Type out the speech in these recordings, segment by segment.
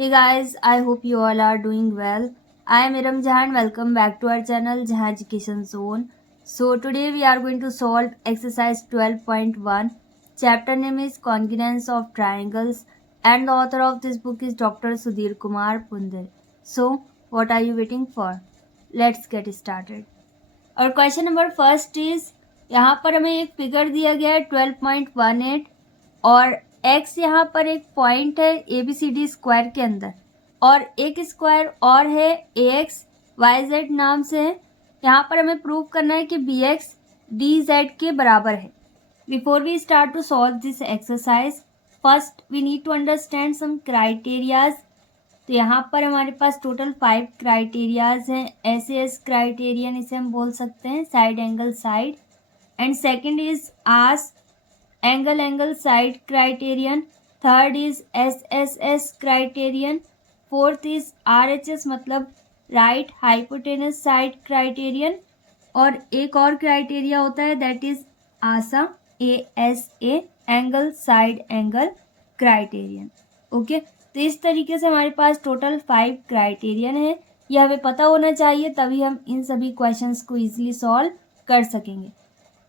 Hey guys, I hope you all are doing well. I am Iram Jahan. Welcome back to our channel Jahan Education Zone. So today we are going to solve exercise 12.1. Chapter name is Congruence of Triangles and the author of this book is Dr. Sudhir Kumar Pundar. So what are you waiting for? Let's get started. और question number first is यहाँ पर हमें एक figure दिया गया है 12.18 और x यहाँ पर एक पॉइंट है ABCD स्क्वायर के अंदर और एक स्क्वायर और है AX YZ नाम से है। यहाँ पर हमें प्रूव करना है कि BX DZ के बराबर है। Before we start to solve this exercise first we need to understand some criterias. तो यहाँ पर हमारे पास टोटल 5 क्राइटेरियाज हैं। SAS क्राइटेरियन इसे हम बोल सकते हैं, side angle side. And second is AAS angle side criterion. Third is SSS criterion. Fourth is RHS मतलब राइट हाइपोटेनस साइड क्राइटेरियन। और एक और क्राइटेरिया होता है that is ASA angle side angle criterion. Okay, तो इस तरीके से हमारे पास टोटल 5 क्राइटेरियन है। यह हमें पता होना चाहिए, तभी हम इन सभी क्वेश्चंस को इजीली सॉल्व कर सकेंगे।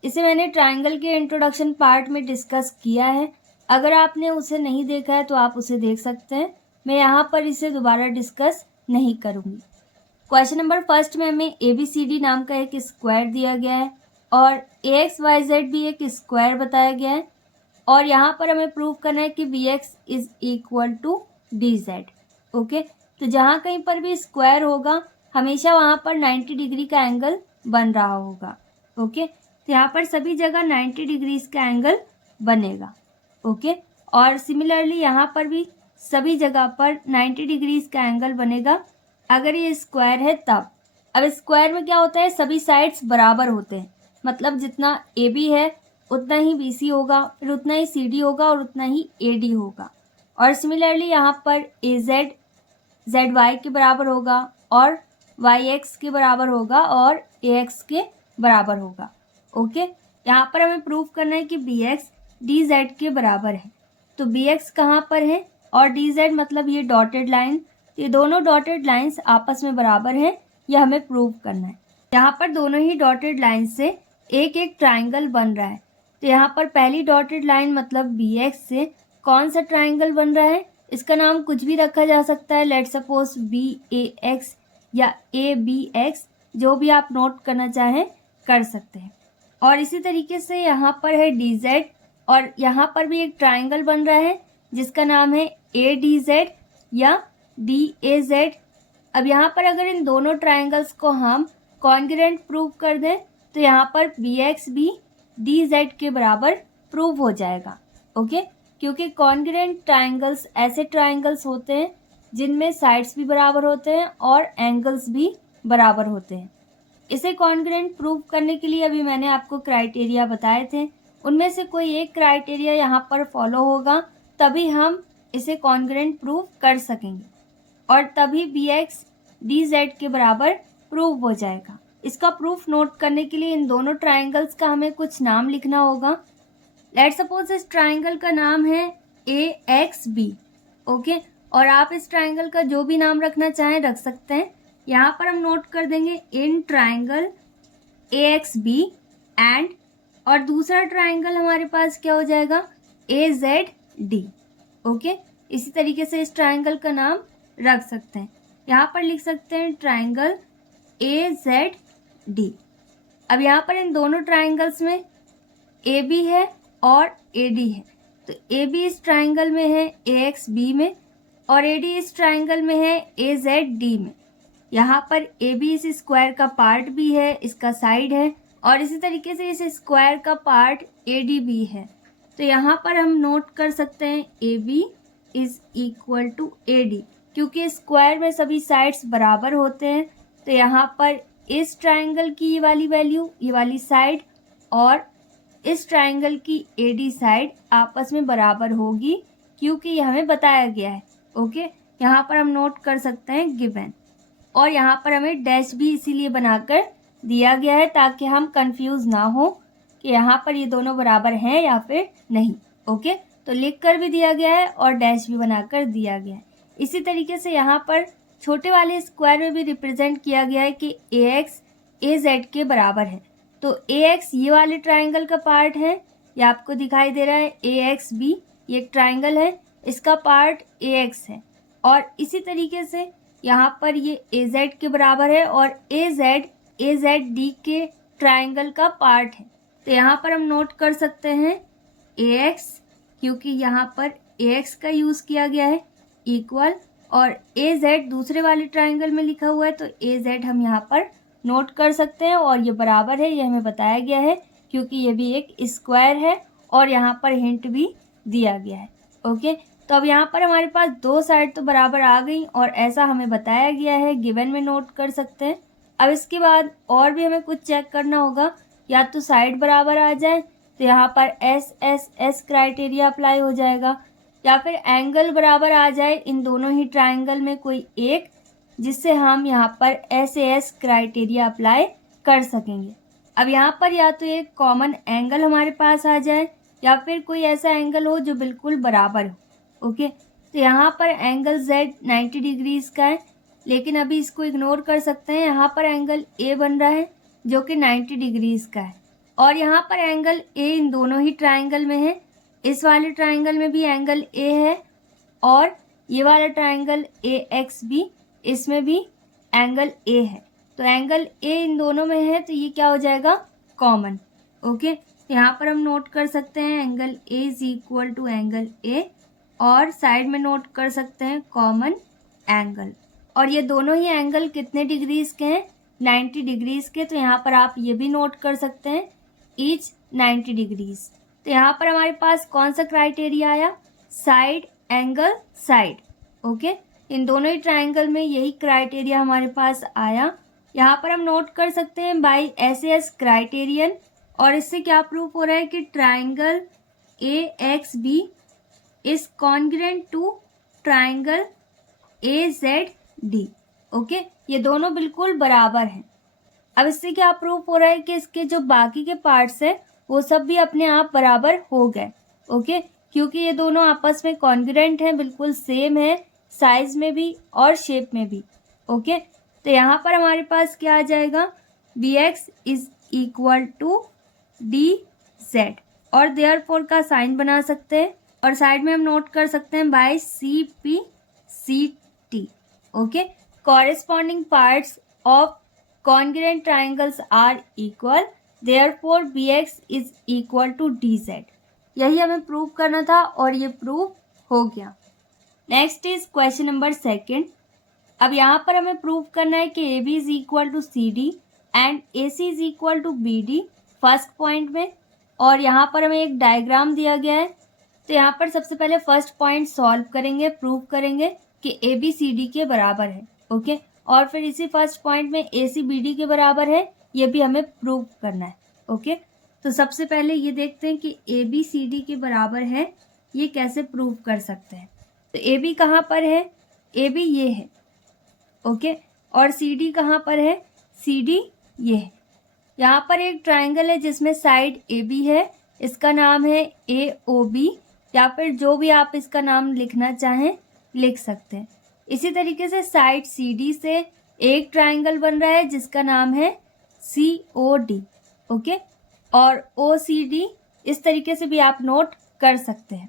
इसे मैंने ट्रायंगल के इंट्रोडक्शन पार्ट में डिस्कस किया है। अगर आपने उसे नहीं देखा है तो आप उसे देख सकते हैं। मैं यहाँ पर इसे दोबारा डिस्कस नहीं करूँगी। क्वेश्चन नंबर फर्स्ट में हमें ABCD नाम का एक स्क्वायर दिया गया है और AX YZ भी एक स्क्वायर बताया गया है और यहाँ पर हमें प्रूव करना है कि BX is equal to DZ। Okay, तो जहाँ कहीं पर भी स्क्वायर होगा हमेशा वहाँ पर 90 डिग्री का एंगल बन रहा होगा। ओके, तो यहाँ पर सभी जगह 90 डिग्रीज का एंगल बनेगा। ओके, और सिमिलरली यहाँ पर भी सभी जगह पर 90 डिग्रीज का एंगल बनेगा अगर ये स्क्वायर है तब। अब स्क्वायर में क्या होता है, सभी साइड्स बराबर होते हैं, मतलब जितना AB है उतना ही BC होगा, फिर उतना ही CD होगा और उतना ही AD होगा। और सिमिलरली यहाँ पर AZ ZY के बराबर होगा और YX के बराबर होगा और AX के बराबर होगा। ओके, यहाँ पर हमें प्रूव करना है कि BX DZ के बराबर है। तो BX कहाँ पर है और DZ मतलब ये डॉटेड लाइन, ये दोनों डॉटेड लाइंस आपस में बराबर हैं, यह हमें प्रूव करना है। यहाँ पर दोनों ही डॉटेड लाइन से एक एक ट्राइंगल बन रहा है। तो यहाँ पर पहली डॉटेड लाइन मतलब BX से कौन सा ट्राइंगल बन रहा है, इसका नाम कुछ भी रखा जा सकता है। लेट सपोज BAX या ABX, जो भी आप नोट करना चाहें कर सकते हैं। और इसी तरीके से यहाँ पर है DZ और यहाँ पर भी एक ट्राइंगल बन रहा है जिसका नाम है ADZ या DAZ। अब यहाँ पर अगर इन दोनों ट्राइंगल्स को हम कॉन्ग्रुएंट प्रूव कर दें तो यहाँ पर BX भी DZ के बराबर प्रूव हो जाएगा। ओके, क्योंकि कॉन्ग्रुएंट ट्राइंगल्स ऐसे ट्राइंगल्स होते हैं जिनमें साइड्स भी बराबर होते हैं और एंगल्स भी बराबर होते हैं। इसे कॉन्ग्रुएंट प्रूव करने के लिए अभी मैंने आपको क्राइटेरिया बताए थे, उनमें से कोई एक क्राइटेरिया यहाँ पर फॉलो होगा तभी हम इसे कॉन्ग्रुएंट प्रूव कर सकेंगे और तभी BX DZ के बराबर प्रूव हो जाएगा। इसका प्रूफ नोट करने के लिए इन दोनों ट्राइंगल्स का हमें कुछ नाम लिखना होगा। लेट्स सपोज इस ट्राइंगल का नाम है AXB। ओके, और आप इस ट्राइंगल का जो भी नाम रखना चाहें रख सकते हैं। यहाँ पर हम नोट कर देंगे इन ट्राइंगल AXB एंड, और दूसरा ट्राइंगल हमारे पास क्या हो जाएगा AZD। ओके, इसी तरीके से इस ट्राइंगल का नाम रख सकते हैं। यहाँ पर लिख सकते हैं ट्राइंगल AZD। अब यहाँ पर इन दोनों ट्राइंगल्स में AB है और AD है, तो AB इस ट्राइंगल में है AXB में और AD इस ट्राइंगल में है AZD में। यहाँ पर AB इस स्क्वायर का पार्ट भी है, इसका साइड है, और इसी तरीके से इस स्क्वायर का पार्ट AD भी है। तो यहाँ पर हम नोट कर सकते हैं AB is equal to AD, क्योंकि स्क्वायर में सभी साइड्स बराबर होते हैं। तो यहाँ पर इस ट्राइंगल की ये वाली वैल्यू, ये वाली साइड, और इस ट्राइंगल की AD साइड आपस में बराबर होगी, क्योंकि यह हमें बताया गया है। ओके, यहाँ पर हम नोट कर सकते हैं गिवन, और यहाँ पर हमें डैश भी इसीलिए बनाकर दिया गया है ताकि हम कंफ्यूज ना हो कि यहाँ पर ये दोनों बराबर हैं या फिर नहीं। ओके, तो लिख कर भी दिया गया है और डैश भी बनाकर दिया गया है। इसी तरीके से यहाँ पर छोटे वाले स्क्वायर में भी रिप्रेजेंट किया गया है कि AX AZ के बराबर है। तो AX ये वाले ट्राइंगल का पार्ट है, ये आपको दिखाई दे रहा है AXB, ये एक ट्राइंगल है, इसका पार्ट AX है। और इसी तरीके से यहाँ पर ये AZ के बराबर है और AZ AZD के ट्राइंगल का पार्ट है। तो यहाँ पर हम नोट कर सकते हैं AX, क्योंकि यहाँ पर AX का यूज़ किया गया है, इक्वल, और AZ दूसरे वाले ट्राइंगल में लिखा हुआ है, तो AZ हम यहाँ पर नोट कर सकते हैं। और ये बराबर है, ये हमें बताया गया है क्योंकि ये भी एक स्क्वायर है और यहाँ पर हिंट भी दिया गया है। ओके, तो अब यहाँ पर हमारे पास दो साइड तो बराबर आ गई और ऐसा हमें बताया गया है, गिवन में नोट कर सकते हैं। अब इसके बाद और भी हमें कुछ चेक करना होगा, या तो साइड बराबर आ जाए तो यहाँ पर S क्राइटेरिया अप्लाई हो जाएगा, या फिर एंगल बराबर आ जाए इन दोनों ही ट्राइंगल में कोई एक, जिससे हम यहाँ पर SAS क्राइटेरिया अप्लाई कर सकेंगे। अब यहाँ पर या तो एक कॉमन एंगल हमारे पास आ जाए या फिर कोई ऐसा एंगल हो जो बिल्कुल बराबर हो। ओके, तो यहाँ पर एंगल Z 90 डिग्रीज का है, लेकिन अभी इसको इग्नोर कर सकते हैं। यहाँ पर एंगल A बन रहा है जो कि 90 डिग्रीज का है, और यहाँ पर एंगल A इन दोनों ही ट्राइंगल में है। इस वाले ट्राइंगल में भी एंगल A है और ये वाला ट्राइंगल AXB, इसमें भी एंगल A है। तो एंगल A इन दोनों में है, तो ये क्या हो जाएगा, कॉमन। ओके, यहाँ पर हम नोट कर सकते हैं angle A is equal to angle A, और साइड में नोट कर सकते हैं कॉमन एंगल। और ये दोनों ही एंगल कितने डिग्रीज के हैं, 90 डिग्रीज के। तो यहाँ पर आप ये भी नोट कर सकते हैं ईच 90 डिग्रीज। तो यहाँ पर हमारे पास कौन सा क्राइटेरिया आया, साइड एंगल साइड। ओके, इन दोनों ही ट्राइंगल में यही क्राइटेरिया हमारे पास आया। यहाँ पर हम नोट कर सकते हैं बाय SAS क्राइटेरियन, और इससे क्या प्रूफ हो रहा है कि triangle AXB is congruent to triangle AZD। Okay, ये दोनों बिल्कुल बराबर हैं। अब इससे क्या प्रूफ हो रहा है कि इसके जो बाकी के पार्ट्स हैं वो सब भी अपने आप बराबर हो गए। ओके, क्योंकि ये दोनों आपस में कॉन्ग्रुएंट हैं, बिल्कुल सेम है साइज में भी और शेप में भी। ओके, तो यहाँ पर हमारे पास क्या आ जाएगा, BX is equal to DZ, और देयरफॉर का साइन बना सकते हैं, और साइड में हम नोट कर सकते हैं by CPCT। Okay, corresponding parts of congruent triangles are equal, therefore BX is equal to DZ। यही हमें प्रूव करना था और ये प्रूव हो गया। Next is question number 2। अब यहाँ पर हमें प्रूव करना है कि AB is equal to CD and AC is equal to BD first point में, और यहाँ पर हमें एक डायग्राम दिया गया है। तो यहाँ पर सबसे पहले फर्स्ट पॉइंट सॉल्व करेंगे, प्रूव करेंगे कि AB CD के बराबर है। ओके, और फिर इसी फर्स्ट पॉइंट में AC BD के बराबर है, ये भी हमें प्रूव करना है। ओके, तो सबसे पहले ये देखते हैं कि AB CD के बराबर है, ये कैसे प्रूव कर सकते हैं। तो AB कहाँ पर है, AB ये है। ओके, और CD कहाँ पर है, CD ये है। यहाँ पर एक ट्राइंगल है जिसमें साइड AB है, इसका नाम है AOB, या फिर जो भी आप इसका नाम लिखना चाहें लिख सकते हैं। इसी तरीके से साइड CD से एक ट्राइंगल बन रहा है जिसका नाम है COD। ओके, और OCD इस तरीके से भी आप नोट कर सकते हैं।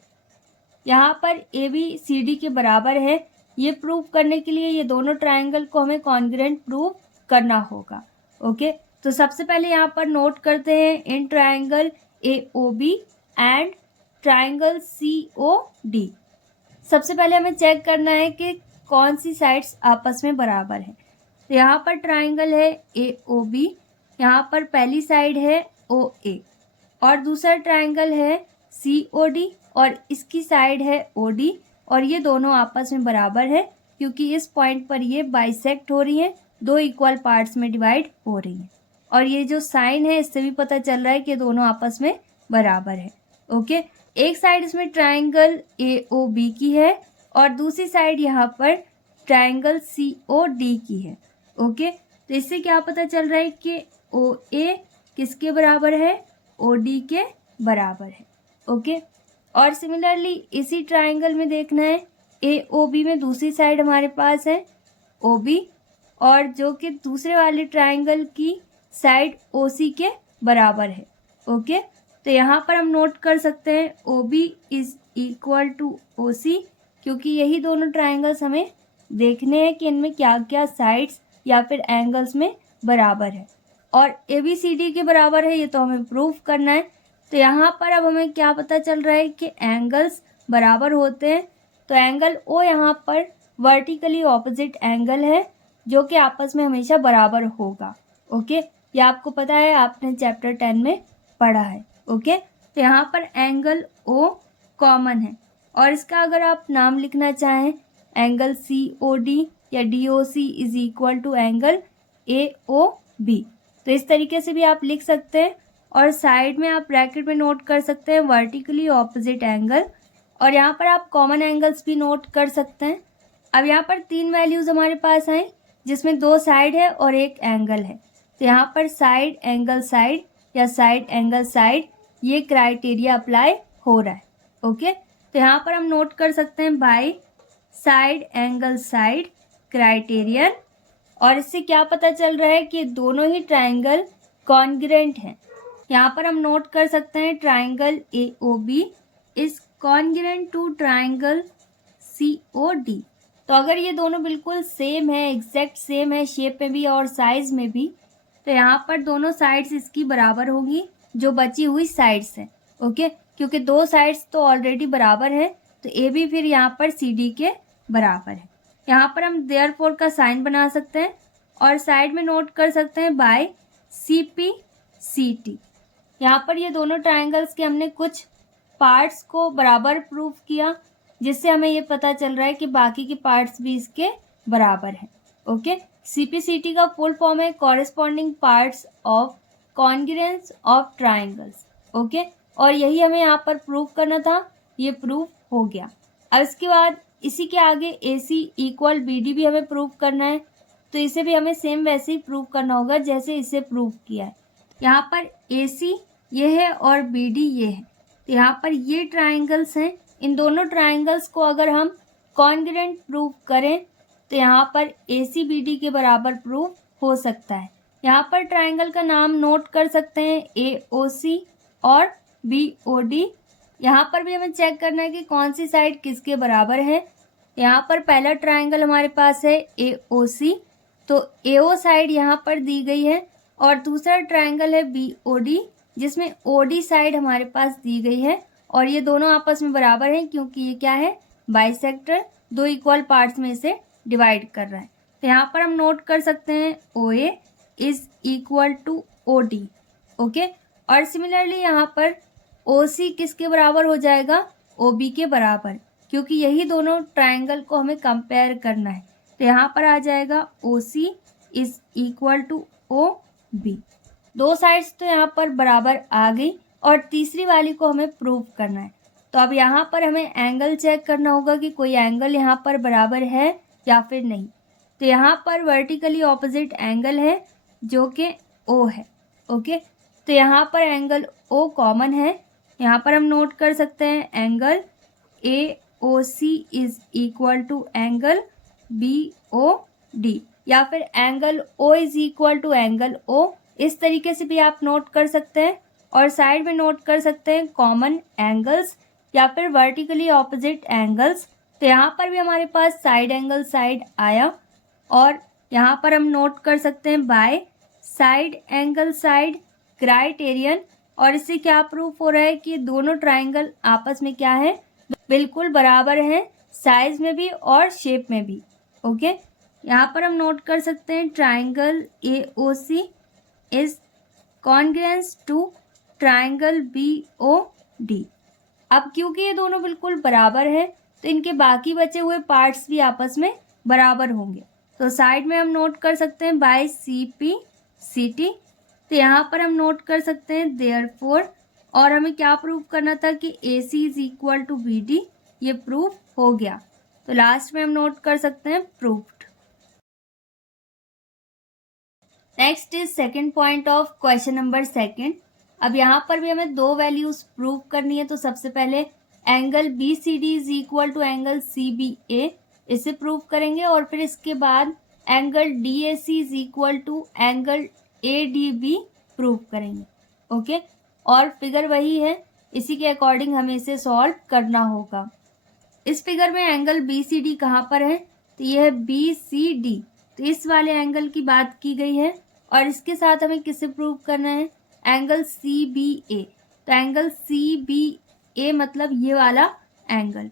यहाँ पर AB CD के बराबर है, ये प्रूव करने के लिए ये दोनों ट्राइंगल को हमें कॉन्ग्रुएंट प्रूव करना होगा। ओके, तो सबसे पहले यहाँ पर नोट करते हैं in triangle AOB and triangle COD। सबसे पहले हमें चेक करना है कि कौन सी साइड्स आपस में बराबर है। तो यहाँ पर ट्राइंगल है AOB, यहाँ पर पहली साइड है OA, और दूसरा ट्राइंगल है COD और इसकी साइड है OD, और ये दोनों आपस में बराबर है क्योंकि इस पॉइंट पर ये बाइसेक्ट हो रही हैं, दो इक्वल पार्ट्स में डिवाइड हो रही हैं। और ये जो साइन है इससे भी पता चल रहा है कि दोनों आपस में बराबर है। ओके, एक साइड इसमें ट्राइंगल AOB की है और दूसरी साइड यहाँ पर ट्राइंगल COD की है। ओके, तो इससे क्या पता चल रहा है कि OA किसके बराबर है, OD के बराबर है। ओके, और सिमिलरली इसी ट्राइंगल में देखना है ए ओ बी में दूसरी साइड हमारे पास है ओ बी, और जो कि दूसरे वाले ट्राइंगल की साइड ओ सी के बराबर है। ओके, तो यहाँ पर हम नोट कर सकते हैं O B is equal to O C, क्योंकि यही दोनों ट्राइंगल्स हमें देखने हैं कि इनमें क्या क्या साइड्स या फिर एंगल्स में बराबर है, और ए बी सी डी के बराबर है, ये तो हमें प्रूफ करना है। तो यहाँ पर अब हमें क्या पता चल रहा है कि एंगल्स बराबर होते हैं। तो एंगल ओ यहाँ पर वर्टिकली ऑपोजिट एंगल है जो कि आपस में हमेशा बराबर होगा। ओके, ये आपको पता है, आपने चैप्टर 10 में पढ़ा है। ओके, तो यहाँ पर एंगल ओ कॉमन है, और इसका अगर आप नाम लिखना चाहें एंगल सी ओ डी या D O C is equal to angle A O B, तो इस तरीके से भी आप लिख सकते हैं। और साइड में आप ब्रैकेट में नोट कर सकते हैं वर्टिकली ऑपोजिट एंगल, और यहाँ पर आप कॉमन एंगल्स भी नोट कर सकते हैं। अब यहाँ पर 3 वैल्यूज़ हमारे पास हैं जिसमें 2 साइड है और एक एंगल है। तो यहाँ पर साइड एंगल साइड या साइड एंगल साइड, ये क्राइटेरिया अप्लाई हो रहा है। ओके, तो यहाँ पर हम नोट कर सकते हैं by side angle side criterion, और इससे क्या पता चल रहा है कि दोनों ही ट्राइंगल कॉन्ग्रुएंट हैं। यहाँ पर हम नोट कर सकते हैं triangle A O B is congruent to triangle C O D. तो अगर ये दोनों बिल्कुल सेम है, एग्जैक्ट सेम है शेप में भी और साइज में भी, तो यहाँ पर दोनों साइड्स इसकी बराबर होगी जो बची हुई साइड्स हैं। ओके, क्योंकि 2 साइड्स तो ऑलरेडी बराबर है, तो ए भी फिर यहाँ पर सी डी के बराबर है। यहाँ पर हम देयरफॉर का साइन बना सकते हैं और साइड में नोट कर सकते हैं by C P C T. यहाँ पर ये दोनों ट्राइंगल्स के हमने कुछ पार्ट्स को बराबर प्रूफ किया, जिससे हमें ये पता चल रहा है कि बाकी के पार्ट्स भी इसके बराबर हैं। ओके, सीपीसीटी का फुल फॉर्म है corresponding parts of congruence of triangles. Okay, और यही हमें यहाँ पर प्रूफ करना था, ये प्रूफ हो गया। अब इसके बाद इसी के आगे ए सी इक्वल बी डी भी हमें प्रूफ करना है, तो इसे भी हमें सेम वैसे ही प्रूफ करना होगा जैसे इसे प्रूफ किया है। यहाँ पर ए सी ये है और बी डी ये है, तो यहाँ पर ये ट्राइंगल्स हैं। इन दोनों ट्राइंगल्स को अगर हम कॉन्ग्रुएंट प्रूफ करें तो यहाँ पर ए सी बी डी के बराबर प्रूफ हो सकता है। यहाँ पर ट्राइंगल का नाम नोट कर सकते हैं ए ओ सी और बी ओ डी। यहाँ पर भी हमें चेक करना है कि कौन सी साइड किसके बराबर है। यहाँ पर पहला ट्राइंगल हमारे पास है ए ओ सी, तो ए ओ साइड यहाँ पर दी गई है, और दूसरा ट्राइंगल है बी ओ डी जिसमें ओ डी साइड हमारे पास दी गई है, और ये दोनों आपस में बराबर हैं क्योंकि ये क्या है, बाइसेक्टर, 2 इक्वल पार्ट्स में इसे डिवाइड कर रहा है। तो यहाँ पर हम नोट कर सकते हैं O A is equal to O D. Okay, और सिमिलरली यहाँ पर ओ सी किसके बराबर हो जाएगा, ओ बी के बराबर, क्योंकि यही दोनों ट्राइंगल को हमें कंपेयर करना है। तो यहाँ पर आ जाएगा O C is equal to O B. 2 sides तो यहाँ पर बराबर आ गई, और तीसरी वाली को हमें प्रूव करना है। तो अब यहाँ पर हमें एंगल चेक करना होगा कि कोई एंगल यहाँ पर बराबर है या फिर नहीं। तो यहाँ पर वर्टिकली ऑपोजिट एंगल है जो कि ओ है। ओके, तो यहाँ पर एंगल ओ कॉमन है। यहाँ पर हम नोट कर सकते हैं angle A O C is equal to angle B O D, या फिर angle O is equal to angle O, इस तरीके से भी आप नोट कर सकते हैं। और साइड में नोट कर सकते हैं कॉमन एंगल्स या फिर वर्टिकली ऑपोजिट एंगल्स। तो यहाँ पर भी हमारे पास साइड एंगल साइड आया, और यहाँ पर हम नोट कर सकते हैं by side angle side criterion, और इससे क्या प्रूफ हो रहा है कि दोनों ट्राइंगल आपस में क्या है, बिल्कुल बराबर हैं, साइज में भी और शेप में भी। ओके, यहाँ पर हम नोट कर सकते हैं triangle A O C is congruence to triangle B O D. अब क्योंकि ये दोनों बिल्कुल बराबर हैं, तो इनके बाकी बचे हुए पार्ट्स भी आपस में बराबर होंगे। तो साइड में हम नोट कर सकते हैं by C P C T. तो यहाँ पर हम नोट कर सकते हैं देयरफॉर, और हमें क्या प्रूफ करना था कि A C is equal to B D, ये प्रूफ हो गया। तो लास्ट में हम नोट कर सकते हैं proofed. Next is second point of question number 2। अब यहाँ पर भी हमें 2 वैल्यूज प्रूव करनी है। तो सबसे पहले angle B C D is equal to angle C B A, इसे प्रूव करेंगे। और फिर इसके बाद angle D A C is equal to angle A D B prove करेंगे। ओके, और फिगर वही है, इसी के अकॉर्डिंग हमें इसे सॉल्व करना होगा। इस फिगर में एंगल बी सी डी कहाँ पर है, तो यह है बी सी डी, तो इस वाले एंगल की बात की गई है। और इसके साथ हमें किसे प्रूव करना है, एंगल सी बी ए, तो एंगल सी बी ए मतलब ये वाला एंगल,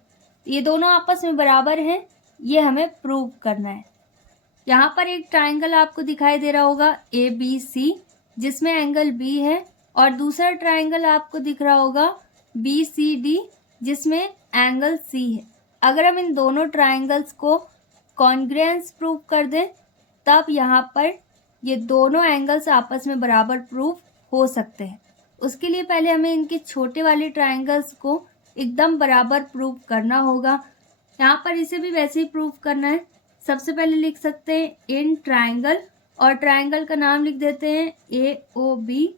ये दोनों आपस में बराबर हैं, ये हमें प्रूव करना है। यहाँ पर एक ट्राइंगल आपको दिखाई दे रहा होगा ए बी सी, जिसमें एंगल बी है, और दूसरा ट्राइंगल आपको दिख रहा होगा बी सी डी, जिसमें एंगल सी है। अगर हम इन दोनों ट्राइंगल्स को कॉन्ग्रुएंस प्रूव कर दें, तब यहाँ पर ये दोनों एंगल्स आपस में बराबर प्रूव हो सकते हैं। उसके लिए पहले हमें इनके छोटे वाले ट्राइंगल्स को एकदम बराबर प्रूव करना होगा। यहाँ पर इसे भी वैसे ही प्रूव करना है। सबसे पहले लिख सकते हैं इन ट्राइंगल, और ट्राइंगल का नाम लिख देते हैं A O B,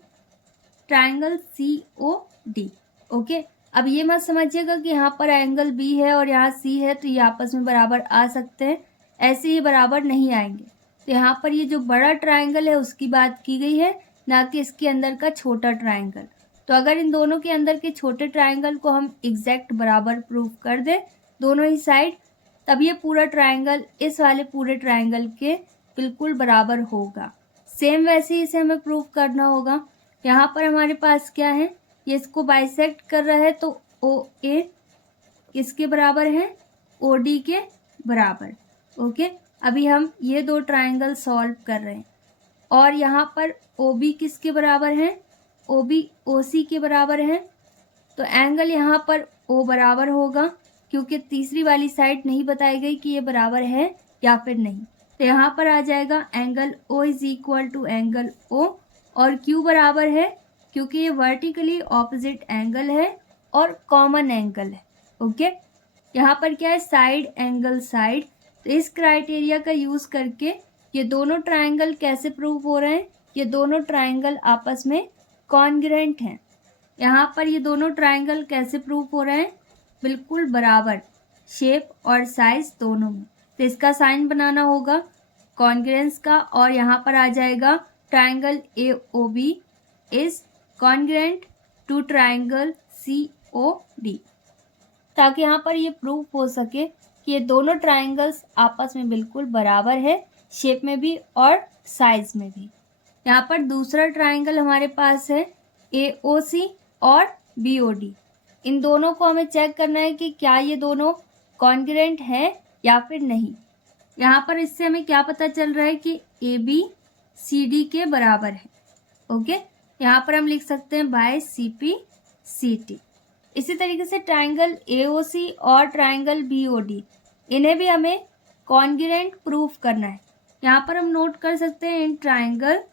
triangle C O D. Okay, अब ये मत समझिएगा कि यहाँ पर एंगल बी है और यहाँ सी है तो ये आपस में बराबर आ सकते हैं, ऐसे ही बराबर नहीं आएंगे। तो यहाँ पर ये जो बड़ा ट्राइंगल है उसकी बात की गई है, ना कि इसके अंदर का छोटा ट्राइंगल। तो अगर इन दोनों के अंदर के छोटे ट्राइंगल को हम एग्जैक्ट बराबर प्रूव कर दें दोनों ही साइड, तब ये पूरा ट्राइंगल इस वाले पूरे ट्राइंगल के बिल्कुल बराबर होगा। सेम वैसे ही इसे हमें प्रूव करना होगा। यहाँ पर हमारे पास क्या है, ये इसको बाइसेक्ट कर रहा है, तो ओ ए किसके बराबर है, ओ डी के बराबर। ओके, अभी हम ये दो ट्राइंगल सॉल्व कर रहे हैं, और यहाँ पर ओ बी किसके बराबर है, ओ बी ओ सी के बराबर है। तो एंगल यहाँ पर ओ बराबर होगा, क्योंकि तीसरी वाली साइड नहीं बताई गई कि ये बराबर है या फिर नहीं। तो यहाँ पर आ जाएगा angle O is equal to angle O, और क्यों बराबर है, क्योंकि ये वर्टिकली ऑपोजिट एंगल है और कॉमन एंगल है। ओके, यहाँ पर क्या है, साइड एंगल साइड। तो इस क्राइटेरिया का यूज़ करके ये दोनों ट्राइंगल कैसे प्रूव हो रहे हैं, ये दोनों ट्राइंगल आपस में कॉन्ग्रुएंट हैं। यहाँ पर ये दोनों ट्राइंगल कैसे प्रूव हो रहे हैं, बिल्कुल बराबर, शेप और साइज दोनों में। तो इसका साइन बनाना होगा कॉन्ग्रुएंस का, और यहाँ पर आ जाएगा triangle A O B is congruent to triangle C O D, ताकि यहाँ पर ये प्रूव हो सके कि ये दोनों ट्राइंगल्स आपस में बिल्कुल बराबर है, शेप में भी और साइज में भी। यहाँ पर दूसरा ट्राइंगल हमारे पास है ए ओ सी और बी ओ डी। इन दोनों को हमें चेक करना है कि क्या ये दोनों कॉन्ग्रुएंट है या फिर नहीं। यहाँ पर इससे हमें क्या पता चल रहा है कि ए बी सी डी के बराबर है। ओके, यहाँ पर हम लिख सकते हैं by C P C T. इसी तरीके से ट्राइंगल ए ओ सी और ट्राइंगल बी ओ डी, इन्हें भी हमें कॉन्ग्रुएंट प्रूफ करना है। यहाँ पर हम नोट कर सकते हैं in triangle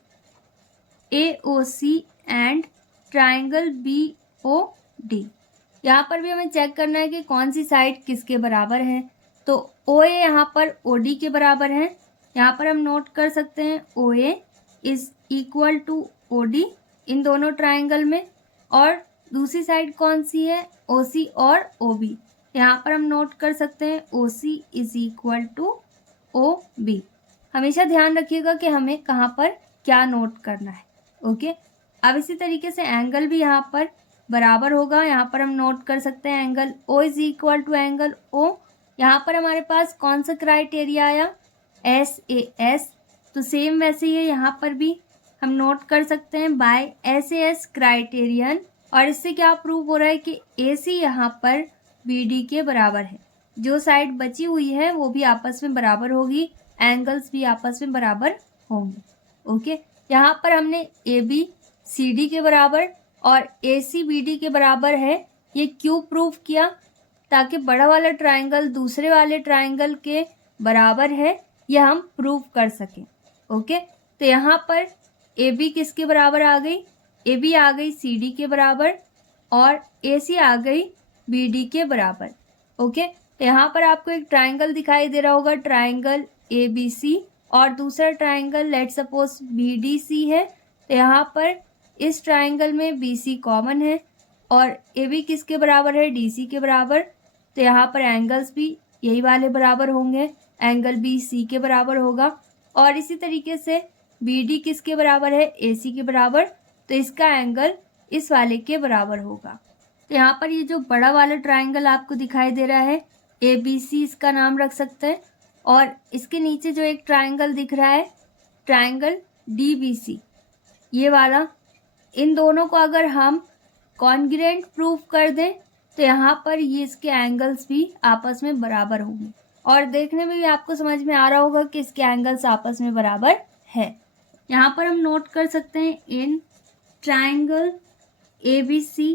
A O C and triangle B O D. यहाँ पर भी हमें चेक करना है कि कौन सी साइड किसके बराबर है। तो ओ ए यहाँ पर ओ डी के बराबर है। यहाँ पर हम नोट कर सकते हैं O A is equal to O D इन दोनों ट्राइंगल में, और दूसरी साइड कौन सी है, ओ सी और ओ बी। यहाँ पर हम नोट कर सकते हैं O C is equal to O B. हमेशा ध्यान रखिएगा कि हमें कहाँ पर क्या नोट करना है। ओके, अब इसी तरीके से एंगल भी यहाँ पर बराबर होगा। यहाँ पर हम नोट कर सकते हैं angle O is equal to angle O. यहाँ पर हमारे पास कौन सा क्राइटेरिया आया, एस ए एस। तो सेम वैसे ही है, यहाँ पर भी हम नोट कर सकते हैं by S A S criterion. और इससे क्या प्रूव हो रहा है कि ए सी यहाँ पर बी डी के बराबर है। जो साइड बची हुई है वो भी आपस में बराबर होगी, एंगल्स भी आपस में बराबर होंगे। ओके, यहाँ पर हमने ए बी सी डी के बराबर और ए सी बी डी के बराबर है, ये क्यों प्रूव किया, ताकि बड़ा वाला ट्राइंगल दूसरे वाले ट्राइंगल के बराबर है यह हम प्रूव कर सकें। ओके, तो यहाँ पर ए बी किसके बराबर आ गई, ए बी आ गई सी डी के बराबर, और ए सी आ गई बी डी के बराबर। ओके, तो यहाँ पर आपको एक ट्राइंगल दिखाई दे रहा होगा, ट्राइंगल ए बी सी, और दूसरा triangle let suppose B D C है। तो यहाँ पर इस ट्राइंगल में बी सी कॉमन है, और ए बी किसके बराबर है, डी सी के बराबर। तो यहाँ पर एंगल्स भी यही वाले बराबर होंगे, एंगल बी सी के बराबर होगा। और इसी तरीके से बी डी किसके बराबर है, ए सी के बराबर, तो इसका एंगल इस वाले के बराबर होगा। तो यहाँ पर ये जो बड़ा वाला ट्राइंगल आपको दिखाई दे रहा है, ए बी सी इसका नाम रख सकते हैं। और इसके नीचे जो एक ट्राइंगल दिख रहा है, ट्राइंगल डी बी सी, ये वाला, इन दोनों को अगर हम कॉन्ग्रुएंट प्रूफ कर दें तो यहाँ पर ये इसके एंगल्स भी आपस में बराबर होंगे। और देखने में भी आपको समझ में आ रहा होगा कि इसके एंगल्स आपस में बराबर है। यहाँ पर हम नोट कर सकते हैं in triangle A B C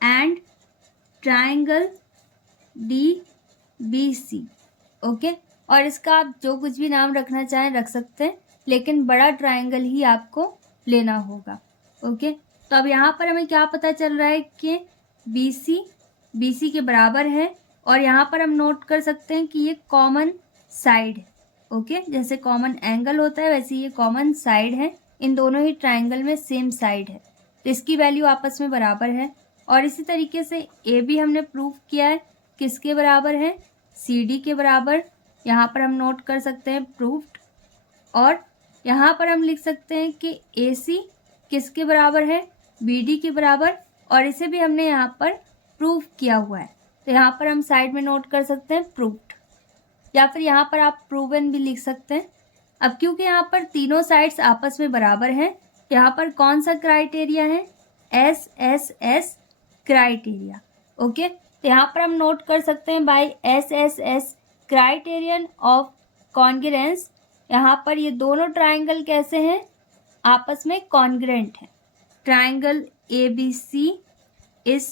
and triangle D B C. Okay, और इसका आप जो कुछ भी नाम रखना चाहें रख सकते हैं, लेकिन बड़ा ट्राइंगल ही आपको लेना होगा। ओके, तो अब यहाँ पर हमें क्या पता चल रहा है कि बी सी के बराबर है। और यहाँ पर हम नोट कर सकते हैं कि ये कॉमन साइड है। ओके, जैसे कॉमन एंगल होता है वैसे ये कॉमन साइड है, इन दोनों ही ट्राइंगल में सेम साइड है, तो इसकी वैल्यू आपस में बराबर है। और इसी तरीके से ए बी हमने प्रूफ किया है, किसके बराबर है, सी डी के बराबर। यहाँ पर हम नोट कर सकते हैं प्रूफ्ड। और यहाँ पर हम लिख सकते हैं कि ए सी किसके बराबर है, बी डी के बराबर, और इसे भी हमने यहाँ पर प्रूफ किया हुआ है। तो यहाँ पर हम साइड में नोट कर सकते हैं प्रूफ्ड, या फिर यहाँ पर आप प्रूवन भी लिख सकते हैं। अब क्योंकि यहाँ पर तीनों साइड्स आपस में बराबर हैं, यहाँ पर कौन सा क्राइटेरिया है, S S S criteria. Okay, तो यहाँ पर हम नोट कर सकते हैं by S S S criterion of congruence. यहाँ पर ये दोनों ट्राइंगल कैसे हैं, आपस में कॉन्ग्रुएंट हैं। Triangle A B C is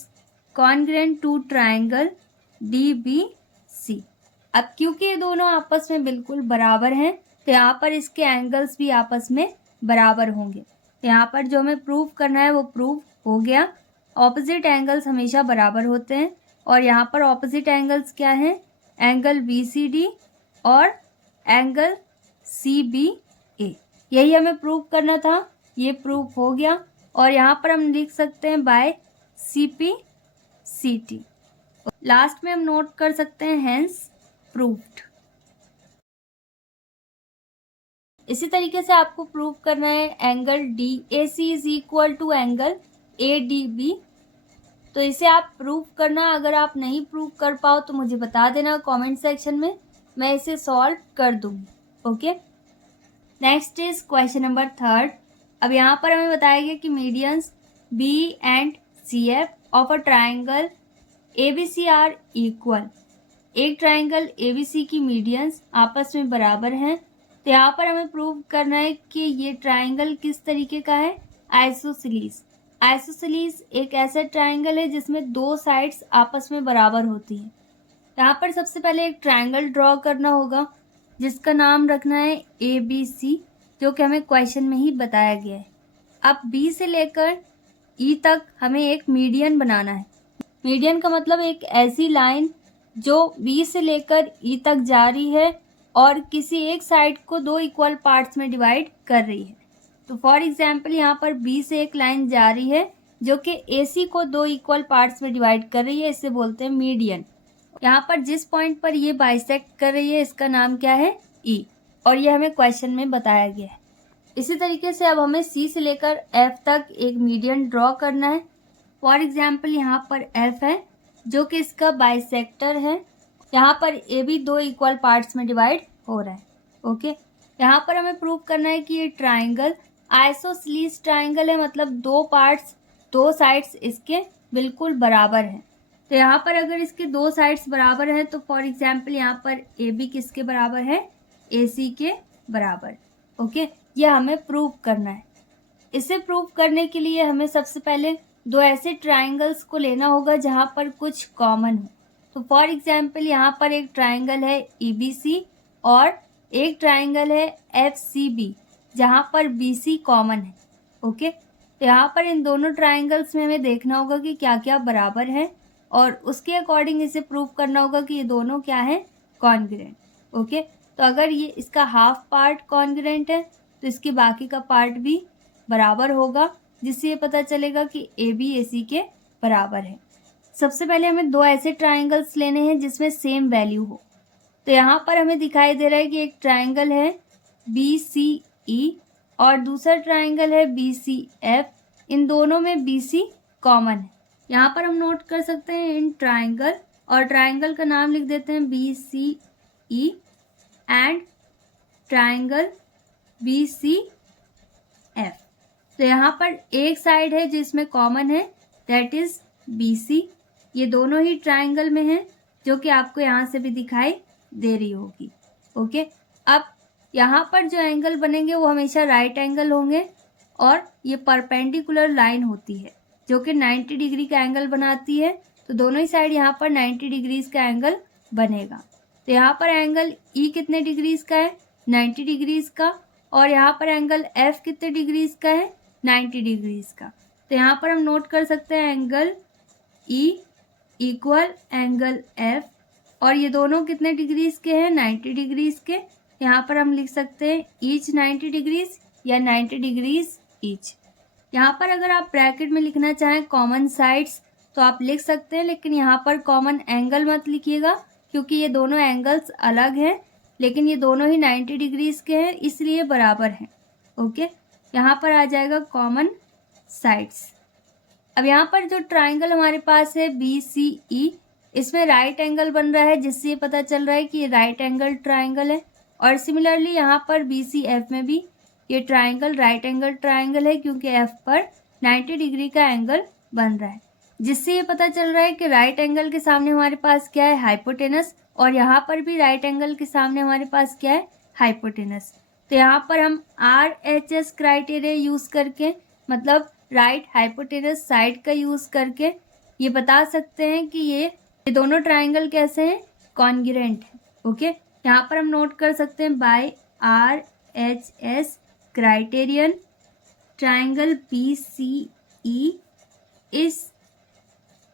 congruent to triangle D B C. अब क्योंकि ये दोनों आपस में बिल्कुल बराबर हैं, तो यहाँ पर इसके एंगल्स भी आपस में बराबर होंगे। तो यहाँ पर जो हमें प्रूफ करना है वो प्रूफ हो गया। ऑपोजिट एंगल्स हमेशा बराबर होते हैं, और यहाँ पर ऑपोजिट एंगल्स क्या हैं, एंगल बी सी डी और एंगल सी बी ए। यही हमें प्रूफ करना था, ये प्रूफ हो गया। और यहाँ पर हम लिख सकते हैं by C P C T. Last में हम नोट कर सकते हैं हेंस प्रूफ्ड। इसी तरीके से आपको प्रूव करना है angle D A C is equal to angle A D B. तो इसे आप प्रूव करना, अगर आप नहीं प्रूव कर पाओ तो मुझे बता देना कमेंट सेक्शन में, मैं इसे सॉल्व कर दूँगी। Okay, next is question number 3। अब यहाँ पर हमें बताया गया कि medians B and C F of a triangle A B C are equal. एक ट्राइंगल ए बी सी की मीडियंस आपस में बराबर हैं। तो यहाँ पर हमें प्रूव करना है कि ये ट्राइंगल किस तरीके का है, आइसोसेलेस। आइसोसेलेस एक ऐसा ट्राइंगल है जिसमें दो साइड्स आपस में बराबर होती हैं। यहाँ पर सबसे पहले एक ट्राइंगल ड्रॉ करना होगा जिसका नाम रखना है ए बी सी, जो कि हमें क्वेश्चन में ही बताया गया है। अब बी से लेकर ई तक हमें एक मीडियन बनाना है। मीडियन का मतलब एक ऐसी लाइन जो बी से लेकर ई तक जा रही है और किसी एक साइड को दो इक्वल पार्ट्स में डिवाइड कर रही है। तो फॉर एग्जांपल यहाँ पर बी से एक लाइन जा रही है जो कि ए सी को दो इक्वल पार्ट्स में डिवाइड कर रही है, इसे बोलते हैं मीडियन। यहाँ पर जिस पॉइंट पर ये बाइसेक्ट कर रही है इसका नाम क्या है, ई, और ये हमें क्वेश्चन में बताया गया है। इसी तरीके से अब हमें सी से लेकर एफ तक एक मीडियन ड्रॉ करना है। फॉर एग्जाम्पल यहाँ पर एफ है जो कि इसका बाइसेक्टर है। यहाँ पर ए भी दो इक्वल पार्ट्स में डिवाइड हो रहा है। ओके, यहाँ पर हमें प्रूव करना है कि ये ट्राइंगल आइसोसेलेस ट्राइंगल है, मतलब दो पार्ट्स, दो साइड्स इसके बिल्कुल बराबर हैं। तो यहाँ पर अगर इसके दो साइड्स बराबर हैं तो फॉर एग्जाम्पल यहाँ पर ए बी किसके बराबर है, ए सी के बराबर। ओके, ये हमें प्रूव करना है। इसे प्रूव करने के लिए हमें सबसे पहले दो ऐसे ट्राइंगल्स को लेना होगा जहाँ पर कुछ कॉमन हो। तो फॉर एग्जाम्पल यहाँ पर एक ट्राइंगल है ई बी सी और एक ट्राइंगल है एफ सी बी जहाँ पर बी सी कॉमन है। ओके, तो यहाँ पर इन दोनों ट्राइंगल्स में हमें देखना होगा कि क्या क्या बराबर है और उसके अकॉर्डिंग इसे प्रूव करना होगा कि ये दोनों क्या है, कॉन्ग्रुएंट। ओके, तो अगर ये इसका हाफ पार्ट कॉन्ग्रुएंट है तो इसके बाकी का पार्ट भी बराबर होगा, जिससे ये पता चलेगा कि ए बी ए सी के बराबर है। सबसे पहले हमें दो ऐसे ट्राइंगल्स लेने हैं जिसमें सेम वैल्यू हो। तो यहाँ पर हमें दिखाई दे रहा है कि एक ट्राइंगल है BCE और दूसरा ट्राइंगल है BCF। इन दोनों में BC कॉमन है। यहाँ पर हम नोट कर सकते हैं इन ट्राइंगल, और ट्राइंगल का नाम लिख देते हैं BCE एंड ट्राइंगल BCF। तो यहाँ पर एक साइड है जिसमें कॉमन है, दैट इज BC। ये दोनों ही ट्राइंगल में हैं, जो कि आपको यहाँ से भी दिखाई दे रही होगी। ओके, अब यहाँ पर जो एंगल बनेंगे वो हमेशा राइट एंगल होंगे, और ये परपेंडिकुलर लाइन होती है जो कि 90 डिग्री का एंगल बनाती है। तो दोनों ही साइड यहाँ पर 90 डिग्रीज का एंगल बनेगा। तो यहाँ पर एंगल E कितने डिग्रीज का है? 90 डिग्रीज का। और यहाँ पर एंगल F कितने डिग्रीज का है? 90 डिग्रीज का। तो यहाँ पर हम नोट कर सकते हैं angle E equal angle F, और ये दोनों कितने डिग्रीज के हैं? 90 डिग्रीज के। यहाँ पर हम लिख सकते हैं ईच 90 डिग्रीज या 90 डिग्रीज ईच। यहाँ पर अगर आप ब्रैकेट में लिखना चाहें कॉमन साइड्स तो आप लिख सकते हैं, लेकिन यहाँ पर कॉमन एंगल मत लिखिएगा क्योंकि ये दोनों एंगल्स अलग हैं, लेकिन ये दोनों ही 90 डिग्रीज के हैं, इसलिए बराबर हैं। ओके, यहाँ पर आ जाएगा कॉमन साइड्स। अब यहाँ पर जो ट्राइंगल हमारे पास है BCE, इसमें राइट एंगल बन रहा है, जिससे ये पता चल रहा है कि ये राइट एंगल ट्राइंगल है। और सिमिलरली यहाँ पर BCF में भी ये ट्राइंगल राइट एंगल ट्राइंगल है, क्योंकि F पर 90 डिग्री का एंगल बन रहा है, जिससे ये पता चल रहा है कि राइट एंगल के सामने हमारे पास क्या है? हाइपोटेनस। और यहाँ पर भी राइट एंगल के सामने हमारे पास क्या है? हाइपोटेनस। तो यहाँ पर हम RHS क्राइटेरिया यूज करके, मतलब राइट हाइपोटेनस साइड का यूज करके ये बता सकते हैं कि ये दोनों ट्राइंगल कैसे हैं? कॉन्ग्रुएंट है। ओके, यहाँ पर हम नोट कर सकते हैं by RHS criterion triangle BCE is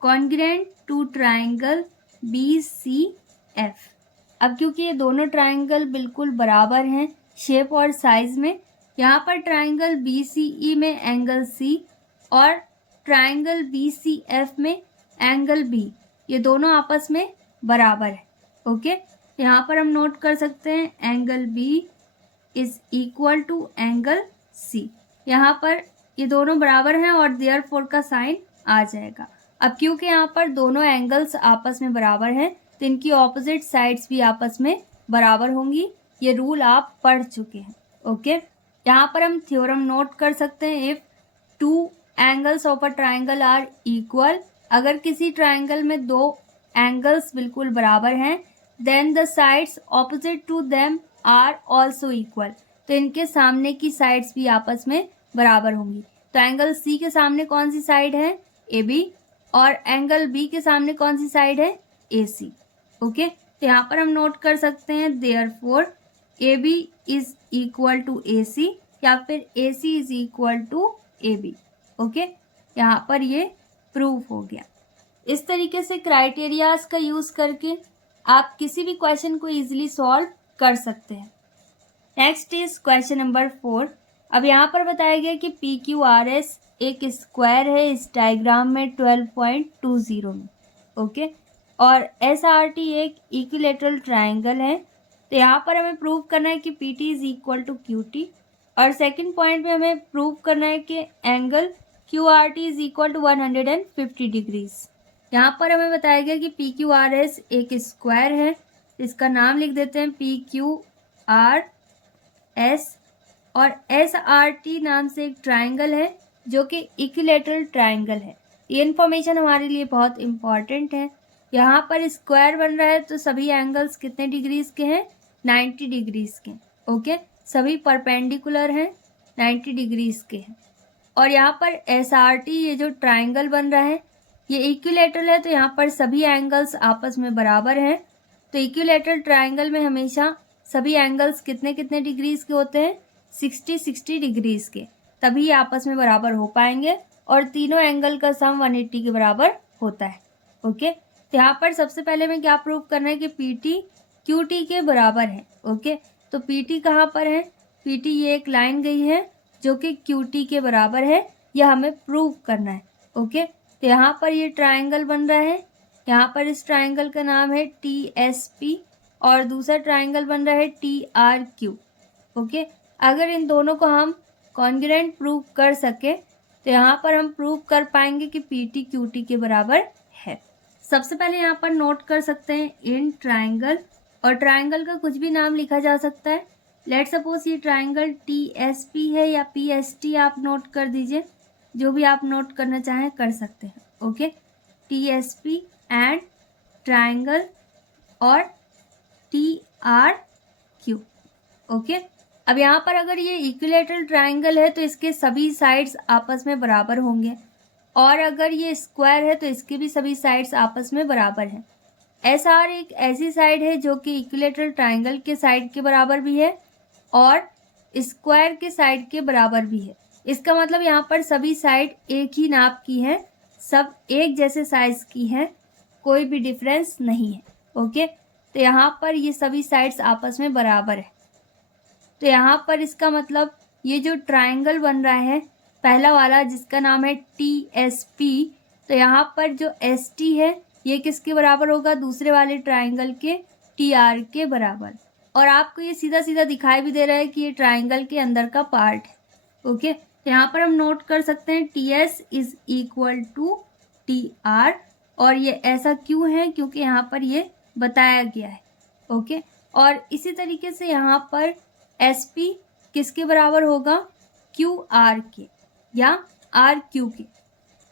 congruent to triangle BCF। अब क्योंकि ये दोनों ट्राइंगल बिल्कुल बराबर हैं शेप और साइज में, यहाँ पर ट्राइंगल BCE में एंगल C और ट्राइंगल BCF में एंगल B, ये दोनों आपस में बराबर है। ओके, यहाँ पर हम नोट कर सकते हैं angle B is equal to angle C। यहाँ पर ये दोनों बराबर हैं और देयरफॉर का साइन आ जाएगा। अब क्योंकि यहाँ पर दोनों एंगल्स आपस में बराबर हैं, तो इनकी ऑपोजिट साइड्स भी आपस में बराबर होंगी। ये रूल आप पढ़ चुके हैं। ओके, यहाँ पर हम थ्योरम नोट कर सकते हैं, if two angles of a triangle are equal, अगर किसी ट्राइंगल में दो एंगल्स बिल्कुल बराबर हैं, then the sides opposite to them are also equal, तो इनके सामने की साइड्स भी आपस में बराबर होंगी। तो एंगल C के सामने कौन सी साइड है? AB, और एंगल B के सामने कौन सी साइड है? AC। ओके, तो यहाँ पर हम नोट कर सकते हैं therefore AB is equal to AC, या फिर AC is equal to AB। Okay, यहाँ पर ये प्रूफ हो गया। इस तरीके से क्राइटेरियाज का यूज करके आप किसी भी क्वेश्चन को इजीली सॉल्व कर सकते हैं। Next is question number 4। अब यहाँ पर बताया गया कि PQRS एक स्क्वायर है इस डायग्राम में 12.20 में। ओके, और SRT एक इक्विलेटरल ट्राइंगल है। तो यहाँ पर हमें प्रूव करना है कि PT is equal to QT, और सेकंड पॉइंट में हमें प्रूव करना है कि angle QRT is equal to 150 degrees. यहाँ पर हमें बताया गया कि PQRS एक स्क्वायर है, इसका नाम लिख देते हैं PQRS, और SRT नाम से एक ट्राइंगल है जो कि इक्विलेटरल ट्राइंगल है। ये इन्फॉर्मेशन हमारे लिए बहुत इंपॉर्टेंट है। यहाँ पर स्क्वायर बन रहा है तो सभी एंगल्स कितने डिग्रीज के हैं? 90 डिग्रीज के। ओके, सभी परपेंडिकुलर हैं, 90 डिग्रीज के हैं। और यहाँ पर SRT ये जो ट्राइंगल बन रहा है ये इक्विलेटरल है, तो यहाँ पर सभी एंगल्स आपस में बराबर हैं। तो इक्विलेटरल ट्राइंगल में हमेशा सभी एंगल्स कितने कितने डिग्रीज के होते हैं? 60 डिग्रीज के, तभी आपस में बराबर हो पाएंगे, और तीनों एंगल का सम 180 के बराबर होता है। ओके, तो यहाँ पर सबसे पहले हमें क्या प्रूव करना है कि PT QT के बराबर है। ओके, तो PT कहाँ पर है? PT ये एक लाइन गई है जो कि QT के बराबर है, यह हमें प्रूव करना है। ओके, तो यहाँ पर ये ट्राइंगल बन रहा है, यहाँ पर इस ट्राइंगल का नाम है TSP और दूसरा ट्राइंगल बन रहा है TRQ। ओके, अगर इन दोनों को हम कॉन्ग्रुएंट प्रूव कर सके तो यहाँ पर हम प्रूव कर पाएंगे कि PT QT के बराबर है। सबसे पहले यहाँ पर नोट कर सकते हैं इन ट्राइंगल, और ट्राइंगल का कुछ भी नाम लिखा जा सकता है। लेट सपोज ये ट्राइंगल TSP है या PST आप नोट कर दीजिए, जो भी आप नोट करना चाहें कर सकते हैं। ओके, TSP एंड ट्राइंगल और TRQ। ओके, अब यहाँ पर अगर ये इक्विलैटरल ट्राइंगल है तो इसके सभी साइड्स आपस में बराबर होंगे, और अगर ये स्क्वायर है तो इसके भी सभी साइड्स आपस में बराबर हैं। SR एक ऐसी साइड है जो कि इक्विलैटरल ट्राइंगल के साइड के बराबर भी है और स्क्वायर के साइड के बराबर भी है। इसका मतलब यहाँ पर सभी साइड एक ही नाप की है, सब एक जैसे साइज की है, कोई भी डिफरेंस नहीं है। ओके, तो यहाँ पर ये सभी साइड्स आपस में बराबर है। तो यहाँ पर इसका मतलब ये जो ट्राइंगल बन रहा है पहला वाला जिसका नाम है TSP, तो यहाँ पर जो ST है ये किसके बराबर होगा, दूसरे वाले ट्राइंगल के TR के बराबर। और आपको ये सीधा सीधा दिखाई भी दे रहा है कि ये ट्राइंगल के अंदर का पार्ट है। ओके, तो यहाँ पर हम नोट कर सकते हैं TS is equal to TR, और ये ऐसा क्यों है क्योंकि यहाँ पर ये बताया गया है। ओके, और इसी तरीके से यहाँ पर SP किसके बराबर होगा, QR के या RQ के।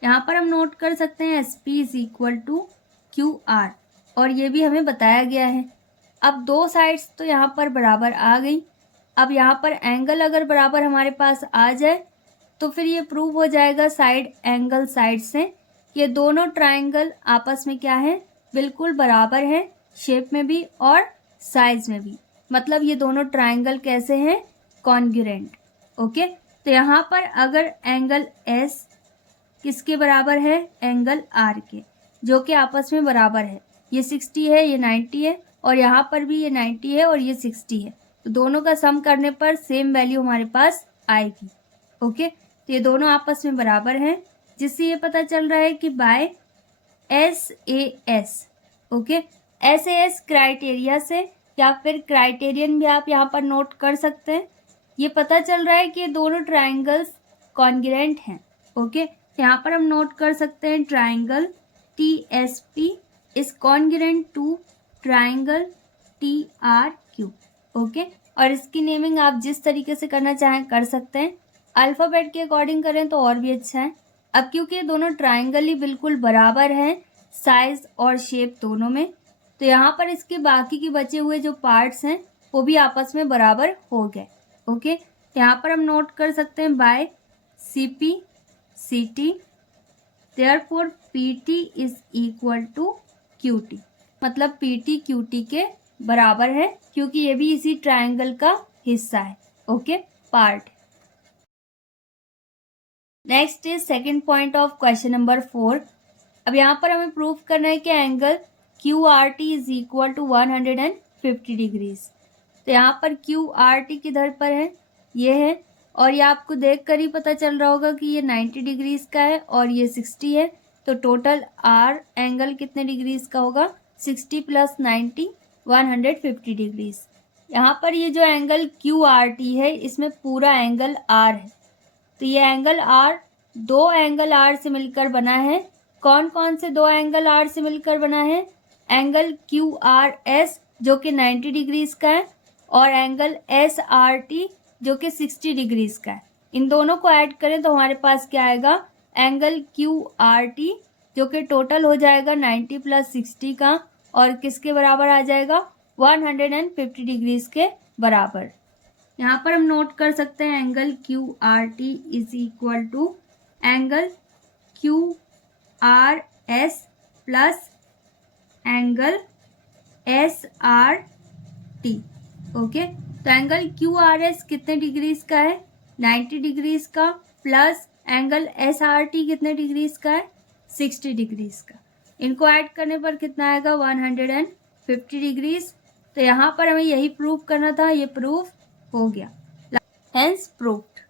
यहाँ पर हम नोट कर सकते हैं SP is equal to QR, और ये भी हमें बताया गया है। अब दो साइड्स तो यहाँ पर बराबर आ गई। अब यहाँ पर एंगल अगर बराबर हमारे पास आ जाए तो फिर ये प्रूव हो जाएगा साइड एंगल साइड से, ये दोनों ट्राइंगल आपस में क्या है, बिल्कुल बराबर है, शेप में भी और साइज में भी। मतलब ये दोनों ट्राइंगल कैसे हैं, कॉन्ग्रुएंट। ओके, तो यहाँ पर अगर एंगल S किसके बराबर है, एंगल R के, जो कि आपस में बराबर है, ये 60 है ये 90 है, और यहाँ पर भी ये 90 है और ये 60 है, तो दोनों का सम करने पर सेम वैल्यू हमारे पास आएगी। ओके, तो ये दोनों आपस में बराबर हैं, जिससे ये पता चल रहा है कि by SAS। Okay, SAS criteria से या फिर क्राइटेरियन भी आप यहाँ पर नोट कर सकते हैं, ये पता चल रहा है कि ये दोनों ट्राइंगल्स कॉन्ग्रुएंट हैं। ओके, यहाँ पर हम नोट कर सकते हैं triangle TSP is congruent to triangle TRQ। Okay, और इसकी नेमिंग आप जिस तरीके से करना चाहें कर सकते हैं, अल्फ़ाबेट के अकॉर्डिंग करें तो और भी अच्छा है। अब क्योंकि ये दोनों ट्राइंगल ही बिल्कुल बराबर हैं साइज और शेप दोनों में, तो यहाँ पर इसके बाकी के बचे हुए जो पार्ट्स हैं वो भी आपस में बराबर हो गए। ओके, यहाँ पर हम नोट कर सकते हैं by CP CT, therefore PT is equal to QT। मतलब PT QT के बराबर है क्योंकि ये भी इसी ट्राइंगल का हिस्सा है। Okay, part. Next is second point of question number 4। अब यहाँ पर हमें प्रूव करना है कि angle QRT is equal to 150 degrees. तो यहाँ पर QRT किधर पर है, ये है, और ये आपको देखकर ही पता चल रहा होगा कि ये 90 डिग्रीज का है और ये 60 है, तो टोटल R एंगल कितने डिग्रीज का होगा, 60 प्लस 90 150 डिग्रीज। यहाँ पर ये जो एंगल QRT है इसमें पूरा एंगल R है, तो ये एंगल R दो एंगल R से मिलकर बना है। कौन कौन से दो एंगल R से मिलकर बना है, एंगल QRS जो कि 90 डिग्रीज का है और एंगल SRT जो कि 60 डिग्रीज का है। इन दोनों को ऐड करें तो हमारे पास क्या आएगा, एंगल QRT जो कि टोटल हो जाएगा 90 प्लस 60 का, और किसके बराबर आ जाएगा, 150 डिग्रीज के बराबर। यहाँ पर हम नोट कर सकते हैं angle QRT is equal to angle QRS plus angle SRT। Okay, तो एंगल QRS कितने डिग्रीज का है, 90 डिग्रीज का, प्लस एंगल SRT कितने डिग्रीज का है, 60 डिग्रीज का। इनको ऐड करने पर कितना आएगा, 150 डिग्रीज। तो यहाँ पर हमें यही प्रूव करना था, ये प्रूफ हो गया, हेंस प्रूव्ड।